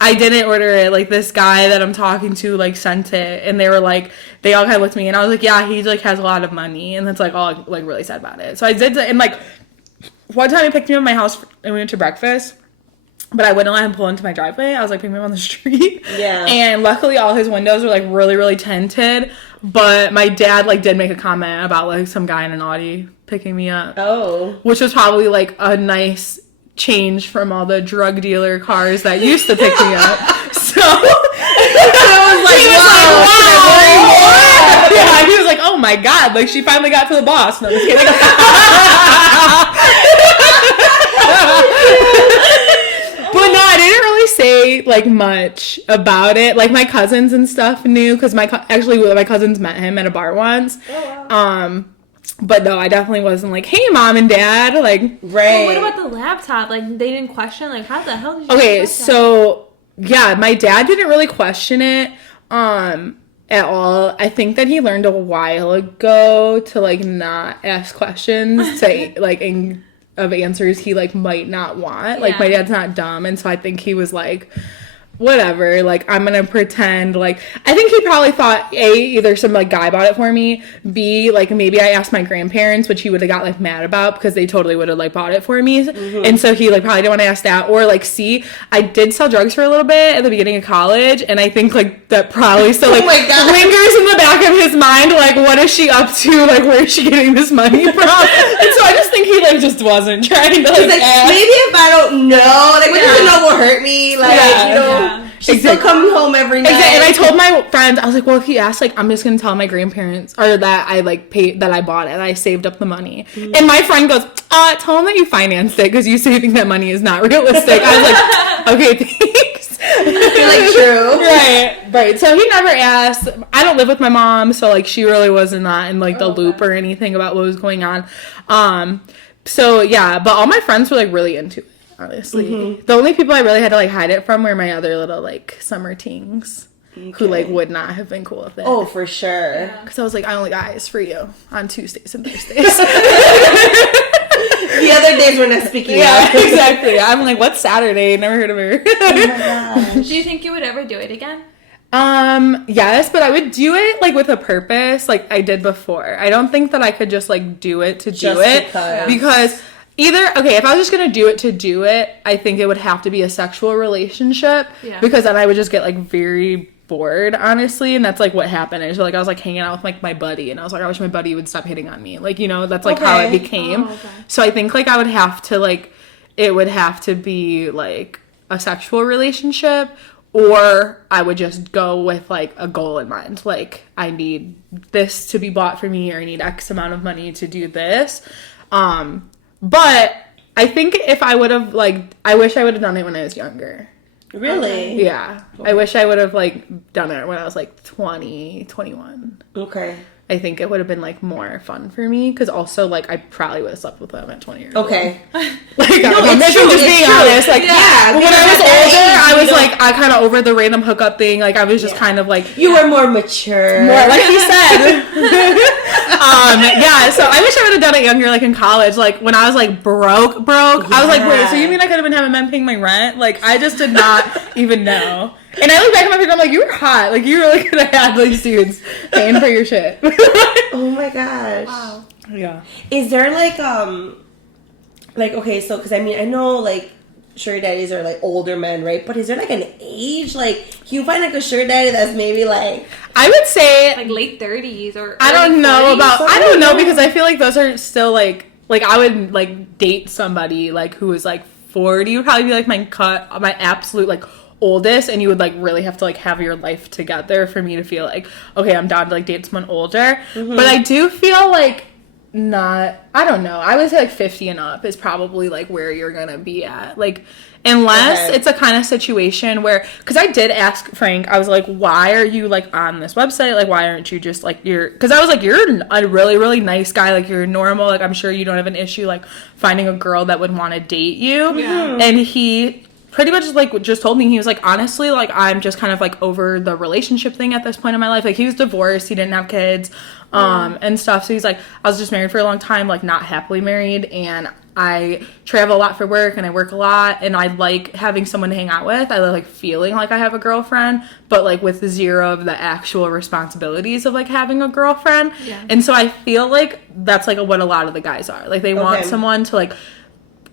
I didn't order it. Like, this guy that I'm talking to, like, sent it. And they were like, they all kind of looked at me. And I was like, yeah, he, like, has a lot of money. And that's, like, all, like, really sad about it. So I did, and, like, one time he picked me up at my house and we went to breakfast. But I wouldn't let him pull into my driveway. I was, like, picking him up on the street. Yeah. And luckily all his windows were, like, really, really tinted. But my dad, like, did make a comment about, like, some guy in an Audi picking me up. Oh. Which was probably, like, a nice change from all the drug dealer cars that used to pick me up. So I was like, wow. Yeah, he was like, oh my god, like she finally got to the boss. No, I'm just kidding. But no, I didn't really say like much about it. Like my cousins and stuff knew because my cousins met him at a bar once. Oh, wow. But no, I definitely wasn't like, hey, mom and dad, like, right. Well, what about the laptop? Like, they didn't question, like, how the hell did you Okay, so, yeah, my dad didn't really question it, at all. I think that he learned a while ago to, like, not ask questions, to, like, of answers he, like, might not want. Yeah. Like, my dad's not dumb, and so I think he was like, whatever, like, I'm gonna pretend, like, I think he probably thought, A, either some, like, guy bought it for me, B, like, maybe I asked my grandparents, which he would have got, like, mad about, because they totally would have, like, bought it for me, and so he, like, probably didn't want to ask that, or, like, C, I did sell drugs for a little bit at the beginning of college, and I think, like, that probably still, like, lingers in the back of his mind, like, what is she up to, like, where is she getting this money from, and so I just think he, like, just wasn't trying to, like, ask. Maybe if I don't know, like, what doesn't know will hurt me, like, you know. She's still coming home every night. Exactly. And I told my friends, I was like, well, if he asks, like, I'm just gonna tell my grandparents, or that I, like, paid, that I bought it, I saved up the money. And my friend goes, tell him that you financed it, because you saving that money is not realistic. I was like, okay, thanks. You're like, true. Right. So he never asked. I don't live with my mom, so, like, she really wasn't not in, like, the loop or anything about what was going on. So, yeah, but all my friends were, like, really into it. Honestly, the only people I really had to, like, hide it from were my other little, like, summer teens who, like, would not have been cool with it. Oh, for sure. Because I was like, I only got eyes for you on Tuesdays and Thursdays. The other days we're not speaking. Yeah, exactly. I'm like, what's Saturday? Never heard of her. Oh my gosh. Do you think you would ever do it again? Yes, but I would do it, like, with a purpose, like I did before. I don't think that I could just, like, do it to do it. Because either, okay, if I was just gonna do it to do it, I think it would have to be a sexual relationship. Yeah. Because then I would just get, like, very bored, honestly, and that's, like, what happened. I was like hanging out with, like, my buddy, and I was like, I wish my buddy would stop hitting on me. Like, you know, that's, like, how it became. So I think, like, I would have to, like, it would have to be, like, a sexual relationship, or I would just go with, like, a goal in mind. Like, I need this to be bought for me, or I need X amount of money to do this. But I think if I would have, like, I wish I would have done it when I was younger. Really? Yeah. I wish I would have, like, done it when I was, like, 20, 21. Okay. I think it would have been, like, more fun for me, because also, like, I probably would have slept with them at 20 years old. Okay. Like, I'm just being honest. Like, yeah. When I was older, I was, like, I kind of over the random hookup thing. Like, I was just kind of, like... You were more mature. More, like you said. Yeah, so I wish I would have done it younger, like, in college. Like, when I was, like, broke, I was like, wait, so you mean I could have been having men paying my rent? Like, I just did not even know. And I look back at my picture, I'm like, you were hot. Like, you really could have had these dudes paying for your shit. Oh my gosh. Wow. Yeah. Is there, like, okay, so, because, I mean, I know, like, sugar daddies are, like, older men, right? But is there, like, an age? Like, can you find, like, a sugar daddy that's maybe, like... I would say... Like, late 30s or... I don't know about... I don't know, because I feel like those are still, like, I would, like, date somebody, like, who was, like, 40. Would probably be, like, my absolute, like... oldest, and you would, like, really have to, like, have your life together for me to feel like, okay, I'm down to, like, date someone older. But I do feel like not, I don't know, I would say, like, 50 and up is probably, like, where you're gonna be at, like, unless it's a kind of situation where, because I did ask Frank, I was like, why are you, like, on this website, like, why aren't you just, like, because I was like, you're a really, really nice guy, like, you're normal, like, I'm sure you don't have an issue, like, finding a girl that would want to date you. And he pretty much, like, just told me, he was like, honestly, like, I'm just kind of, like, over the relationship thing at this point in my life. Like, he was divorced, he didn't have kids, and stuff, so he's like, I was just married for a long time, like, not happily married, and I travel a lot for work, and I work a lot, and I like having someone to hang out with. I like feeling like I have a girlfriend, but, like, with zero of the actual responsibilities of, like, having a girlfriend. And so I feel like that's, like, what a lot of the guys are. Like, they want someone to, like,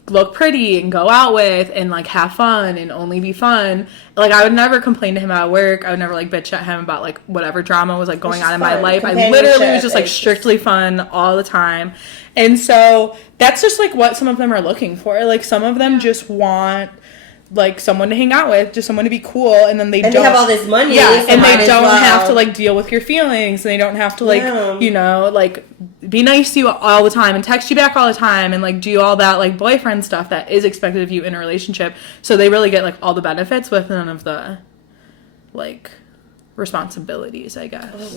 look pretty and go out with and, like, have fun and only be fun. Like, I would never complain to him about work. I would never, like, bitch at him about, like, whatever drama was, like, going on in my life. I literally was just, like, strictly fun all the time. And so that's just, like, what some of them are looking for. Like, some of them just want, like, someone to hang out with, just someone to be cool, and then they don't have all this money. Yeah, and they don't have to, like, deal with your feelings, and they don't have to, like, you know, like, be nice to you all the time and text you back all the time and, like, do all that, like, boyfriend stuff that is expected of you in a relationship. So they really get, like, all the benefits with none of the, like, responsibilities, I guess.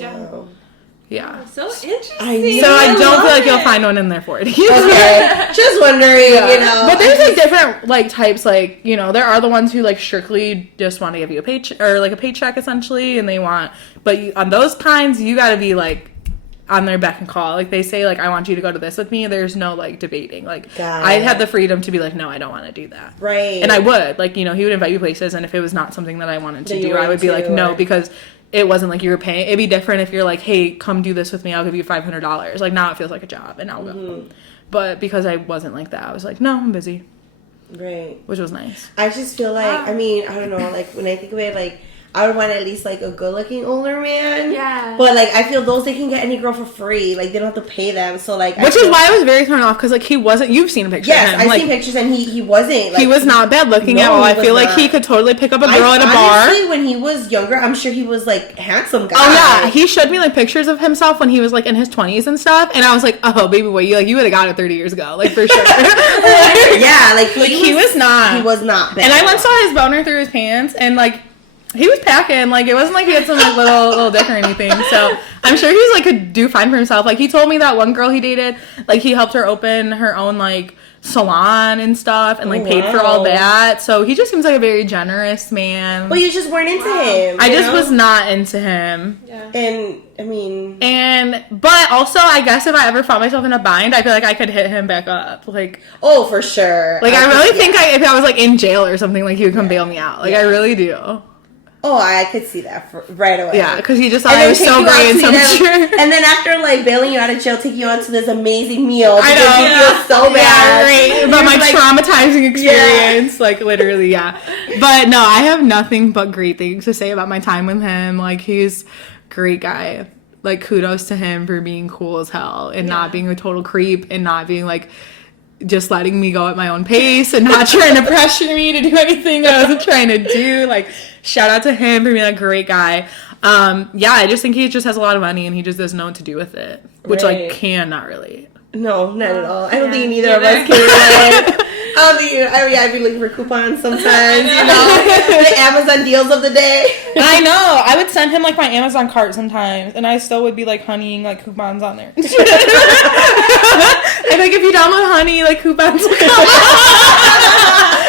Yeah. So interesting. So I don't feel like you'll find one in their 40s. Okay. Just wondering, you know. But there's, like, different, like, types, like, you know, there are the ones who, like, strictly just want to give you a paycheck, or, like, a paycheck, essentially, and they want, but on those kinds, you gotta be, like, on their beck and call. Like, they say, like, I want you to go to this with me. There's no, like, debating. Like, Got I it. had the freedom to be like, no, I don't want to do that. Right. And I would. Like, you know, he would invite you places, and if it was not something that I wanted to do, I would be like, no, because it wasn't like you were paying. It'd be different if you're like, hey, come do this with me. I'll give you $500. Like, now it feels like a job, and I'll go. But because I wasn't like that, I was like, no, I'm busy. Right. Which was nice. I just feel like, I mean, I don't know, like, when I think of it, like, I would want at least, like, a good-looking older man. Yeah. But, like, I feel those, they can get any girl for free. Like, they don't have to pay them. So, like... Which is why I was very thrown off, because, like, he wasn't... You've seen a picture of him. Yes, I've seen pictures, and he wasn't... Like, he was not bad looking at all. I feel like he could totally pick up a girl at a bar. Honestly, when he was younger, I'm sure he was, like, handsome guy. Oh, yeah. He showed me, like, pictures of himself when he was, like, in his 20s and stuff, and I was like, oh, baby boy, you would have got it 30 years ago. Like, for sure. Yeah, like he was not. He was not bad. And I once saw his boner through his pants, and, like... He was packing, like, it wasn't like he had some, like, little dick or anything, so I'm sure he's, like, could do fine for himself. Like, he told me that one girl he dated, like, he helped her open her own, like, salon and stuff, and, like, paid for all that, so he just seems like a very generous man. But you just weren't into him. I just was not into him. Yeah. And, I mean... But also, I guess if I ever found myself in a bind, I feel like I could hit him back up, like... Oh, for sure. Like, I really think if I was, like, in jail or something, like, he would come bail me out. Like, I really do. Oh, I could see that right away. Yeah, because he just thought I was so great and so mature. And then after, like, bailing you out of jail, take you out to this amazing meal. I know. You feel so bad. Right. About my like, traumatizing experience. Yeah. Like, literally, yeah. But, no, I have nothing but great things to say about my time with him. Like, he's a great guy. Like, kudos to him for being cool as hell and not being a total creep and not being, like... just letting me go at my own pace and not trying to pressure me to do anything that I wasn't trying to do. Like, shout out to him for being a great guy. Yeah, I just think he just has a lot of money and he just doesn't know what to do with it. Which, like, cannot relate. No, not at all. I don't think neither of us can relate. I'd be looking for coupons sometimes, you know? The Amazon deals of the day. I know. I would send him, like, my Amazon cart sometimes, and I still would be, like, honeying, like, coupons on there. I'd be like, if you download Honey, like, coupons will come.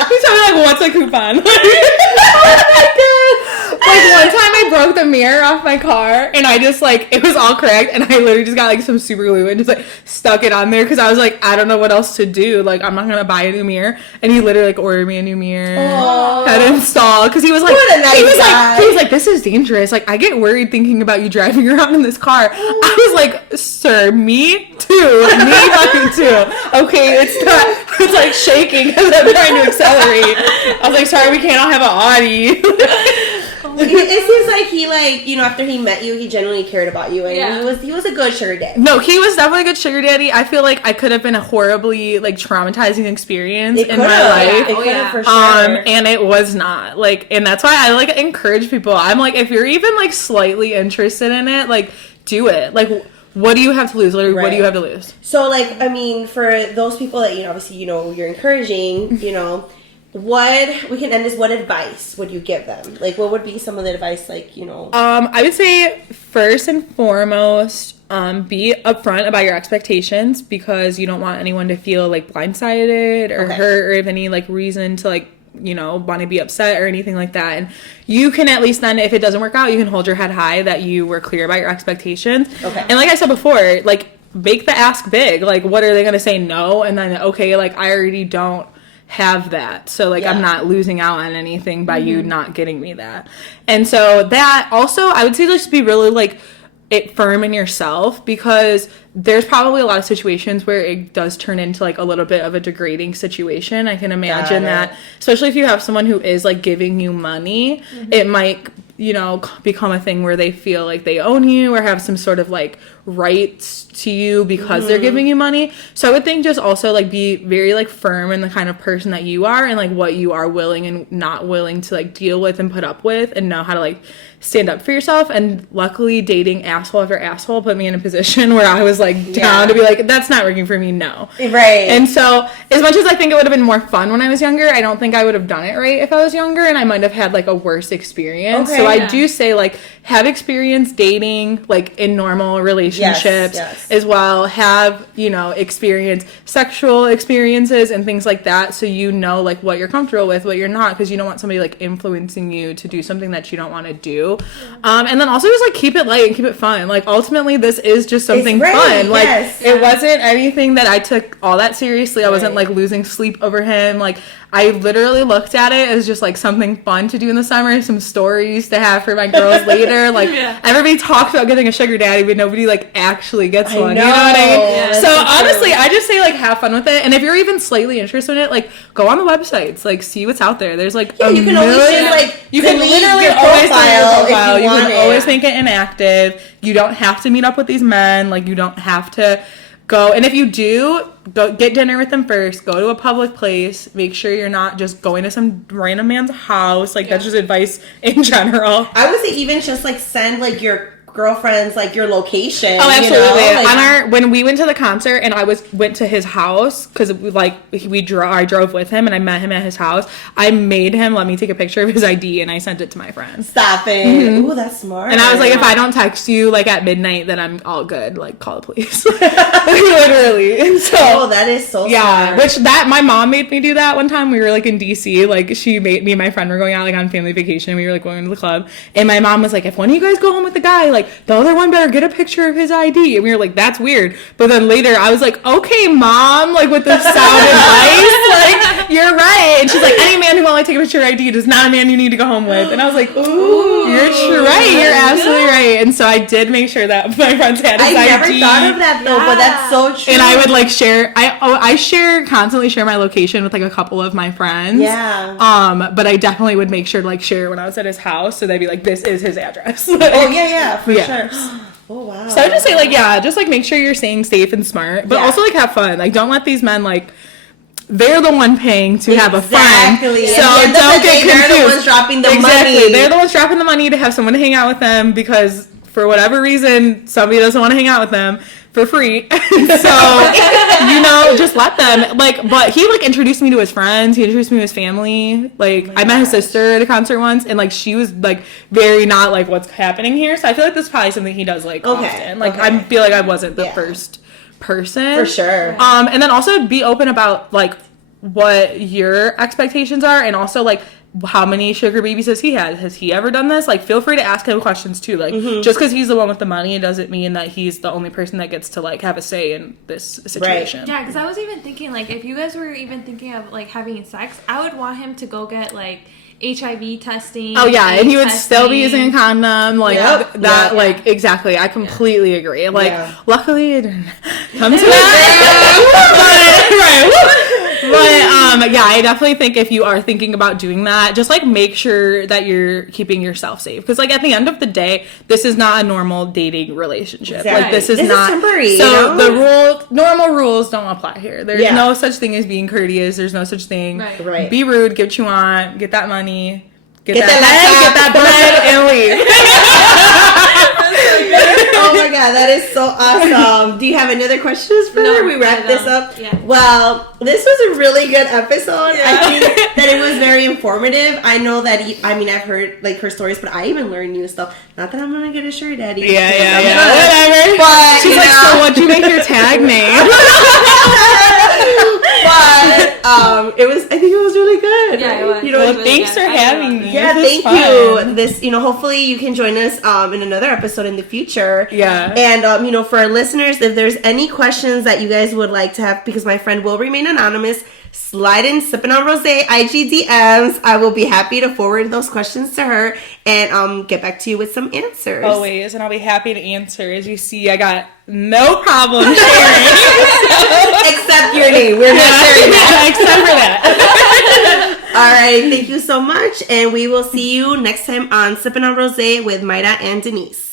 He's tell me, like, what's a coupon? Oh, my God. Like, one time I broke the mirror off my car, and I just, like, it was all cracked, and I literally just got, like, some super glue and just, like, stuck it on there, because I was like, I don't know what else to do. Like, I'm not going to buy a new mirror. And he literally, like, ordered me a new mirror. Aww. Had it installed, because he was like, he was like, this is dangerous. Like, I get worried thinking about you driving around in this car. I was like, sir, me too. Me fucking too. Okay, it's like shaking because I'm trying to accelerate. I was like, sorry, we can't all have an Audi. It seems like he, like, you know, after he met you, he genuinely cared about you, and he was a good sugar daddy. No, he was definitely a good sugar daddy. I feel like I could have been a horribly, like, traumatizing experience in my life. It could have, for sure. And it was not. Like, and that's why I, like, encourage people. I'm like, if you're even, like, slightly interested in it, like, do it. Like, what do you have to lose? Literally, what do you have to lose? So, like, I mean, for those people that, you know, obviously, you know, you're encouraging, you know, we can end this, what advice would you give them? Like, what would be some of the advice, like, you know? I would say, first and foremost, be upfront about your expectations, because you don't want anyone to feel, like, blindsided or hurt or have any, like, reason to, like, you know, want to be upset or anything like that. And you can at least then, if it doesn't work out, you can hold your head high that you were clear about your expectations. Okay. And like I said before, like, make the ask big. Like, what are they going to say? No. And then, okay, like, I already don't have that, so like I'm not losing out on anything by you not getting me that. And so that also, I would say, just be really, like, firm in yourself, because there's probably a lot of situations where it does turn into, like, a little bit of a degrading situation. I can imagine that, especially if you have someone who is, like, giving you money, it might, you know, become a thing where they feel like they own you or have some sort of, like, rights to you because they're giving you money. So I would think just also, like, be very, like, firm in the kind of person that you are and, like, what you are willing and not willing to, like, deal with and put up with, and know how to, like, stand up for yourself. And luckily, dating asshole after asshole put me in a position where I was, like, down to be like, that's not working for me, no. Right. And so, as much as I think it would have been more fun when I was younger, I don't think I would have done it right if I was younger, and I might have had, like, a worse experience. So I do say, like, have experience dating, like, in normal relationships relationships as well, have, you know, experience sexual experiences and things like that, so you know, like, what you're comfortable with, what you're not, because you don't want somebody, like, influencing you to do something that you don't want to do. And then also just, like, keep it light and keep it fun. Like, ultimately, this is just something fun. Like, it wasn't anything that I took all that seriously. I wasn't, like, losing sleep over him. Like, I literally looked at it as just, like, something fun to do in the summer, some stories to have for my girls later. Like, everybody talks about getting a sugar daddy, but nobody, like, actually gets one. You know what I mean? Yeah, so, honestly, I just say, like, have fun with it. And if you're even slightly interested in it, like, go on the websites. Like, see what's out there. There's, like, you can always just, like, you can literally always do your profile. You can always make it inactive. You don't have to meet up with these men. Like, you don't have to go. And if you do, go get dinner with them first. Go to a public place. Make sure you're not just going to some random man's house. Like, that's just advice in general. I would say even just, like, send, like, your girlfriends, like, your location. Oh, absolutely. You know? Like, when we went to the concert and I went to his house, because I drove with him and I met him at his house, I made him let me take a picture of his ID and I sent it to my friends. Stop it. Ooh, that's smart. And I was like, if I don't text you, like, at midnight, then I'm all good. Like, call the police. Literally. And so, that is so smart. Which my mom made me do that one time. We were, like, in DC. Like, me and my friend were going out, like, on family vacation. We were, like, going to the club. And my mom was like, if one of you guys go home with the guy, like, the other one better get a picture of his ID. And we were like, that's weird. But then later I was like, okay, Mom, like, with the sound advice, like, you're right. And she's like, any man who won't take a picture of ID is not a man you need to go home with. And I was like, ooh, you're right. You're absolutely right. And so I did make sure that my friends had his ID. I never thought of that though, but that's so true. And I would, like, constantly share my location with, like, a couple of my friends. Yeah. But I definitely would make sure to, like, share when I was at his house, so they'd be like, this is his address. Like, for sure. Oh, wow. So I would just say, like, just, like, make sure you're staying safe and smart, but also, like, have fun. Like, don't let these men, like, they're the one paying to have a fun. So don't get confused. They're the ones dropping the money. They're the ones dropping the money to have someone to hang out with them because, for whatever reason, somebody doesn't want to hang out with them for free. So, you know, just let them. Like, but he, like, introduced me to his friends. He introduced me to his family. Like, I met his sister at a concert once, and, like, she was, like, very not, like, what's happening here. So I feel like this is probably something he does, like, often. Like, I feel like I wasn't the first person. For sure. And then also be open about, like, what your expectations are, and also, like, how many sugar babies has he had? Has he ever done this? Like, feel free to ask him questions too. Like, just because he's the one with the money, it doesn't mean that he's the only person that gets to, like, have a say in this situation. Right. Yeah, because I was even thinking, like, if you guys were even thinking of, like, having sex, I would want him to go get, like, HIV testing. Oh, yeah, and he would still be using a condom. Like, like, exactly. I completely agree. Like, luckily, it didn't come to that. But, yeah, I definitely think if you are thinking about doing that, just, like, make sure that you're keeping yourself safe. Because, like, at the end of the day, this is not a normal dating relationship. Exactly. Like, this is not temporary. So the normal rules don't apply here. There's no such thing as being courteous. There's no such thing. Right. Be rude. Get what you want. Get that money. Get that bread, and leave. Oh my god, that is so awesome. Do you have any other questions for her? We wrap this up? Yeah. Well, this was a really good episode. Yeah. I think that it was very informative. I know that, I've heard, like, her stories, but I even learned new stuff. Not that I'm going to get a sugar daddy. Yeah. Whatever. But, she's like, so what'd you make your tag name? But, I think it was really good. Yeah, it was. You know, well, thanks for having me. Yeah, thank you. This, hopefully you can join us in another episode in the future. Yeah. And, for our listeners, if there's any questions that you guys would like to have, because my friend will remain anonymous, slide in Sippin on Rosé IG DMs. I will be happy to forward those questions to her and get back to you with some answers. Always, and I'll be happy to answer. As you see, I got no problem sharing. Except your name. We're not sharing that. Except for that. All right, thank you so much, and we will see you next time on Sippin on Rosé with Mayra and Denise.